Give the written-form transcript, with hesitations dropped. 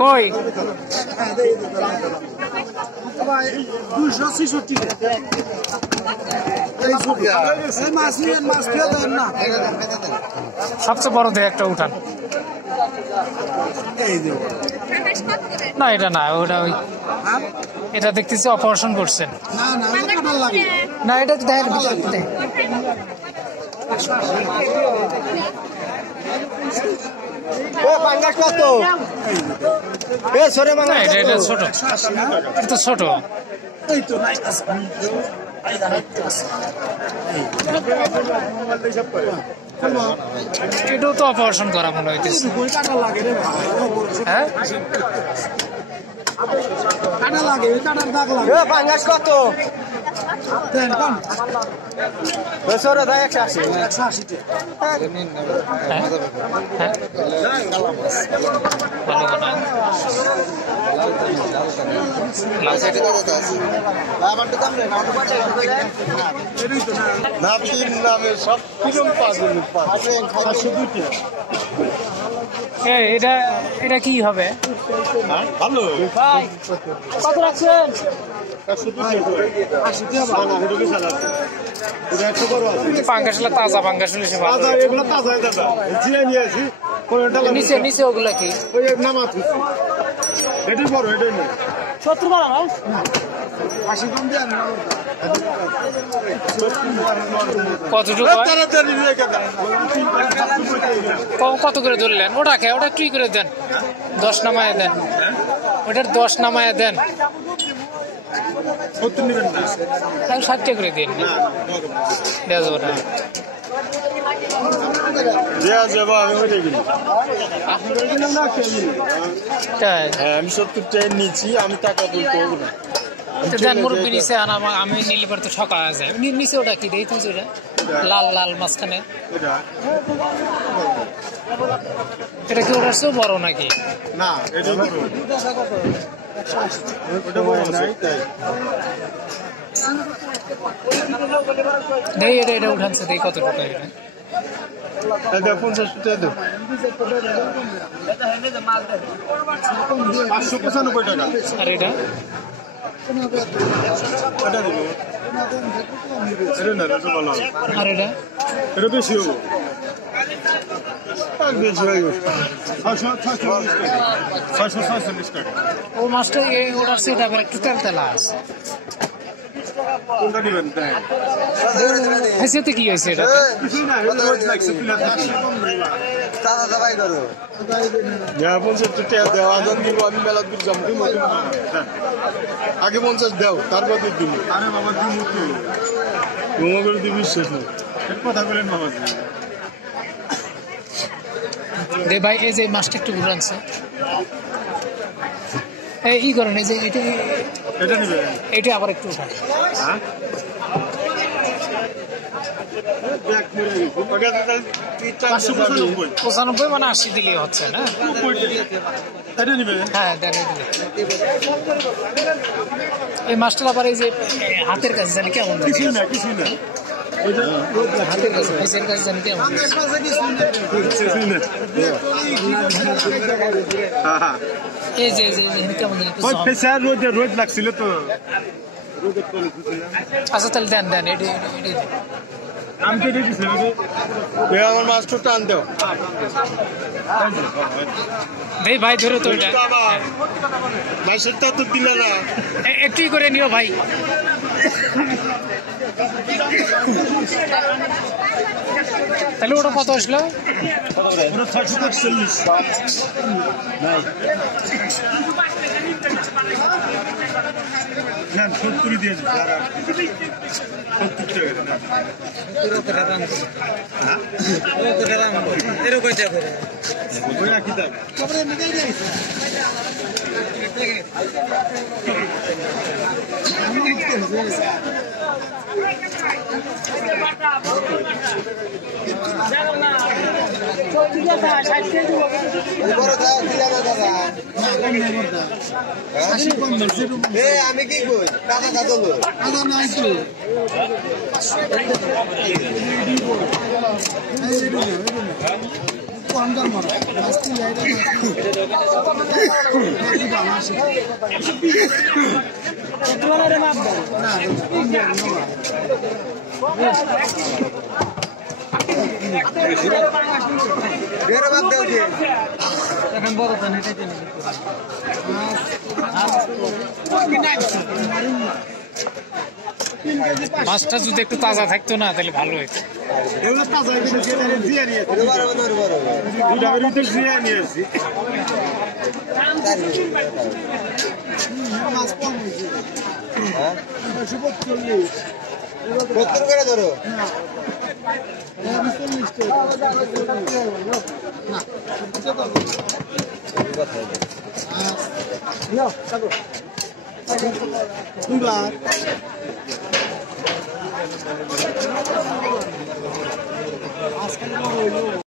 কই 266 সবচেয়ে বড় দিয়ে একটা উঠান না এটা না ওটা ওই এটা দেখতেছি অপারেশন করছেন না এটা দেখেন ভিতরে এটা ছোট এটা ছোট এটাও তো অপারেশন করা মনে হইতেছে হ্যাঁ কত এটা এটা কি হবে ভালো কত রাখছেন পাঙ্গাসলা তাজা পাঙ্গাসল নিচে নিচে ওগুলা কি 70 কত করে ধরলেন ওটাকে ওটা কি করে দেন 10 নামায় দেন ওটার 10 নামায় দেন 60 করে দিন আমি 70 টাকা নিচ্ছি আমি টাকা বলতে মুরব্বী নিচে আনা আমি নিলে পরে তো ঠকা যায় নিচে ওটা কি দেই তুই ওটা লাল লাল মাঝখানে এটা কি ওটার চেয়েও বড় নাকি না দেই এটা এটা উঠানছে দেই কত টাকা এটা 50 টাকা 595 টাকা আর এটা আর এটা এটা বেশি হবো ও মাছটা ওটার সেটা একটু তেল তেলা আছে হাসিতে কি হয়েছে এটা আগে 50 দাও তারপর দিন বিশ্বাস নেই কথা বলেন বাবা রে ভাই এই যে মাছটা একটু ঘুরানছে ই করেন এই যে এটা আবার একটু উঠান 95 মানে 80 দিলে হচ্ছে না হ্যাঁ এই মাছটা আবার এই যে হাতের কাছে জানি কেমন কিছু না হাতের কাছে হাতের কাছে জানি কেমন এই যে কেমন রোদ লাগছিল তো আচ্ছা তাহলে দেন এটি আমি তো দেখছি আমার মাছটা টান দাও ভাই ধরো তো এটা মাছেরটা তো দিলে না একটুই করে নিও ভাই তাহলে ওটা কত আসলো 640 না 70 দিয়েছে আমি কি কই টাকা এখন বড় তো নেই মাছটা যদি একটু তাজা থাকতো না তাহলে ভালো হইতো।